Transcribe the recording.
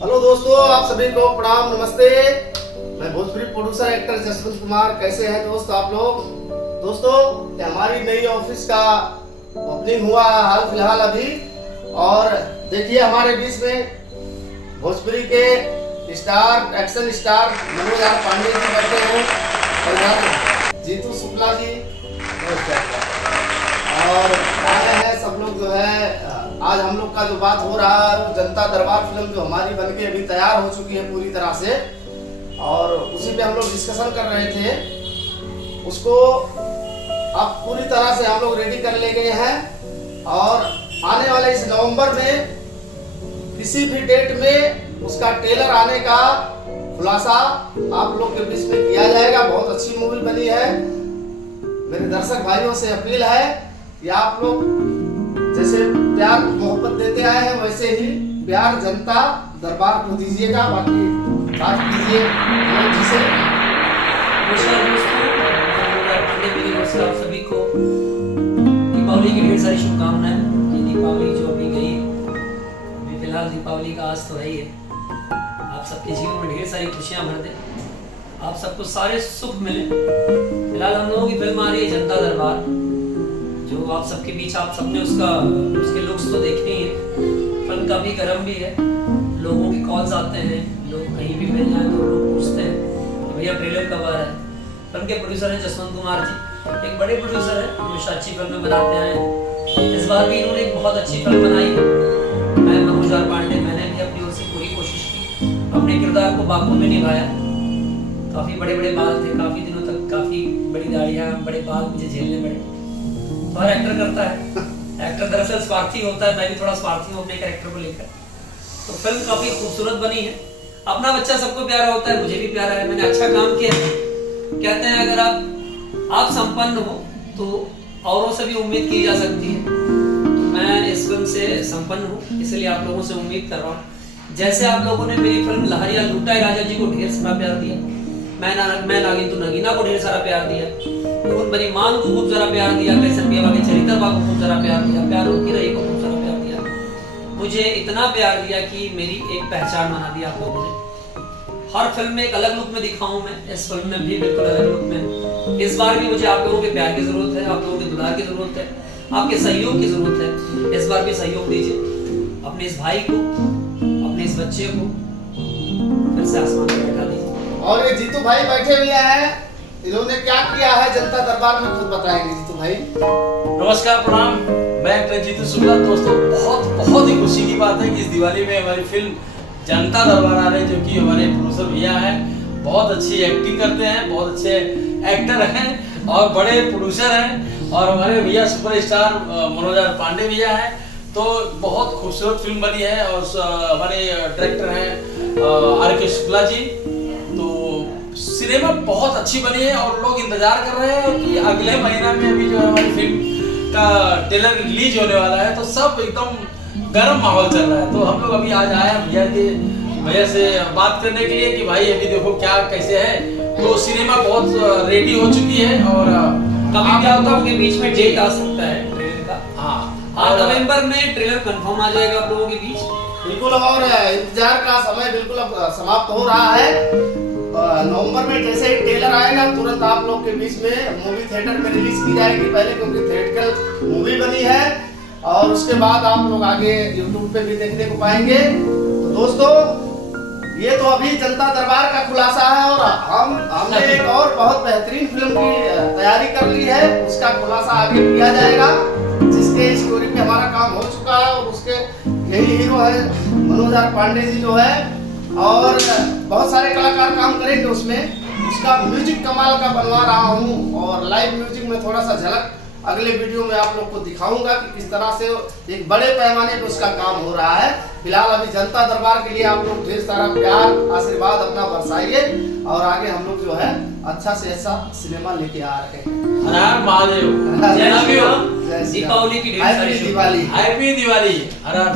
Hello दोस्तों, आप सभी को प्रणाम, नमस्ते। मैं भोजपुरी प्रोड्यूसर एक्टर जसवंत कुमार। कैसे हैं दोस्त आप लोग? दोस्तों, ये हमारी नई ऑफिस का ओपनिंग हुआ है हाल फिलहाल अभी। और देखिए हमारे बीच में भोजपुरी के star, action star Manoj R Pandey ji बैठे हैं और जीतू शुक्ला जी और आए हैं सब लोग। जो है आज हम लोग का जो बात हो रहा है, जनता दरबार फिल्म जो हमारी बनके अभी तैयार हो चुकी है पूरी तरह से, और उसी पे हम लोग डिस्कशन कर रहे थे। उसको अब पूरी तरह से हम लोग रेडी कर ले गए हैं और आने वाले इस नवंबर में किसी भी डेट में उसका ट्रेलर आने का खुलासा आप लोग के बीच में किया जाएगा। बहुत अच्छी मूवी बनी है। मेरे दर्शक भाइयों से अपील है कि आप लोग जैसे प्यार मोहब्बत देते आए हैं वैसे ही प्यार जनता दरबार को दीजिएगा। बाकी बात कीजिए जिसे आप सभी को दीपावली की ढेर सारी शुभकामनाएं। ये दीपावली जो अभी गई, अभी फिलहाल दीपावली का आज तो है ही है। आप सबके जीवन में ढेर सारी खुशियां भर दे, आप सबको सारे सुख मिले। फिलहाल हम लोगों की फिल्म आ रही है जनता दरबार, जो आप सबके बीच आप सबने उसके लुक्स तो देखे ही हैं। फिल्म काफी गर्म भी है, लोगों के कॉल्स आते हैं, लोग कहीं भी मिल जाए तो लोग पूछते हैं कि भैया ट्रेलर कब आ रहा है। फिल्म के प्रोड्यूसर हैं जसवंत कुमार जी, एक बड़े प्रोड्यूसर हैं, हमेशा अच्छी फिल्में बनाते हैं। इस बार भी इन्होंने एक बहुत अच्छी फिल्म बनाई है। मैं मनोज आर पांडे, मैंने भी अपनी ओर से पूरी कोशिश की, अपने किरदार को बाखूबी में निभाया। काफी बड़े बड़े बाल थे, काफी दिनों तक काफी बड़ी दाढ़ियां, बड़े बाल मुझे झेलने पड़े। हर एक्टर करता है, एक्टर दरअसल स्वार्थी होता है। मैं भी थोड़ा स्वार्थी हूँ अपने कैरेक्टर को लेकर। तो फिल्म काफी खूबसूरत बनी है। अपना बच्चा सबको प्यारा होता है, मुझे भी प्यारा है। मैंने अच्छा काम किया है। कहते हैं अगर आप संपन्न हो तो औरों से भी उम्मीद की जा सकती है। तो मैं इस फिल्म से संपन्न हूँ, इसलिए आप लोगों से उम्मीद कर रहा हूँ। जैसे आप लोगों ने मेरी फिल्म लहरिया लूटा है राजा जी को ढेर सारा प्यार दिया, मैं नागिन तो नगीना को ढेर सारा प्यार दिया, खून बनी मान को खूब सारा प्यार दिया, कैसन पिया के चरित्र बा को खूब सारा प्यार दिया, प्यार होती रही को खूब सारा प्यार दिया। मुझे इतना प्यार दिया कि मेरी एक पहचान बना दी आप लोगों ने। हर फिल्म में एक अलग लुक में दिखाऊं मैं, इस फिल्म में भी बिल्कुल अलग लुक में। इस बार भी मुझे आप लोगों के प्यार की जरूरत है, आप लोगों के दुलार की जरूरत है, आपके सहयोग की जरूरत है। इस बार भी सहयोग दीजिए अपने इस भाई को, अपने इस बच्चे को फिर से आसमान पर बैठा दीजिए। और ये जीतू भाई बैठे हुए हैं, इन्होंने क्या किया है जनता दरबार में खुद बताएंगे। जीतू भाई नमस्कार, प्रणाम। मैं एक्टर जीतू शुक्ला। दोस्तों, बहुत ही खुशी की बात है कि इस दिवाली में हमारी फिल्म जनता दरबार आ रही है, जो कि हमारे प्रोड्यूसर भैया हैं। बहुत अच्छी एक्टिंग करते हैं, बहुत अच्छे एक्टर हैं और बड़े प्रोड्यूसर हैं। और हमारे भैया सुपरस्टार मनोज आर पांडे भैया हैं। तो बहुत खूबसूरत फिल्म बनी है और हमारे डायरेक्टर हैं आर के शुक्ला जी। सिनेमा बहुत अच्छी बनी है और लोग इंतजार कर रहे हैं कि अगले महीना में अभी जो है हमारी फिल्म का ट्रेलर रिलीज होने वाला है। तो सब एकदम गर्म माहौल चल रहा है। तो हम लोग अभी आज आए हैं भैया से बात करने के लिए कि भाई अभी देखो क्या कैसे है। तो सिनेमा बहुत रेडी हो चुकी है और कभी क्या होता है उनके बीच में डेट आ सकता है ट्रेलर का। हाँ, नवंबर में ट्रेलर कंफर्म आ जाएगा आप लोगों के बीच बिल्कुल। और इंतजार का समय बिल्कुल अब समाप्त हो रहा है। नवंबर में जैसे ही ट्रेलर आएगा तुरंत आप लोग के बीच में मूवी थिएटर में रिलीज की जाएगी पहले, क्योंकि थिएटरकल मूवी बनी है। और उसके बाद आप लोग आगे YouTube पे भी देखने को पाएंगे। तो दोस्तों, ये तो अभी जनता दरबार का खुलासा है और हमने एक और बहुत बेहतरीन फिल्म की तैयारी कर ली है। उसका खुलासा आगे किया जाएगा, जिसके स्टोरी पे हमारा काम हो चुका है और उसके यही हीरो है मनोज आर पांडे जी जो है। और बहुत सारे कलाकार काम करेंगे उसमें। उसका म्यूजिक कमाल का बनवा रहा हूँ और लाइव म्यूजिक में थोड़ा सा झलक अगले वीडियो में आप लोग को दिखाऊंगा कि किस तरह से एक बड़े पैमाने पर उसका काम हो रहा है। फिलहाल अभी जनता दरबार के लिए आप लोग ढेर सारा प्यार आशीर्वाद अपना बरसाइए और आगे हम लोग जो है अच्छा से अच्छा सिनेमा लेके आ रहे हैं। हर हर महादेव। दीपावली की ढेर सारी दिवाली, हैप्पी दिवाली। हर हर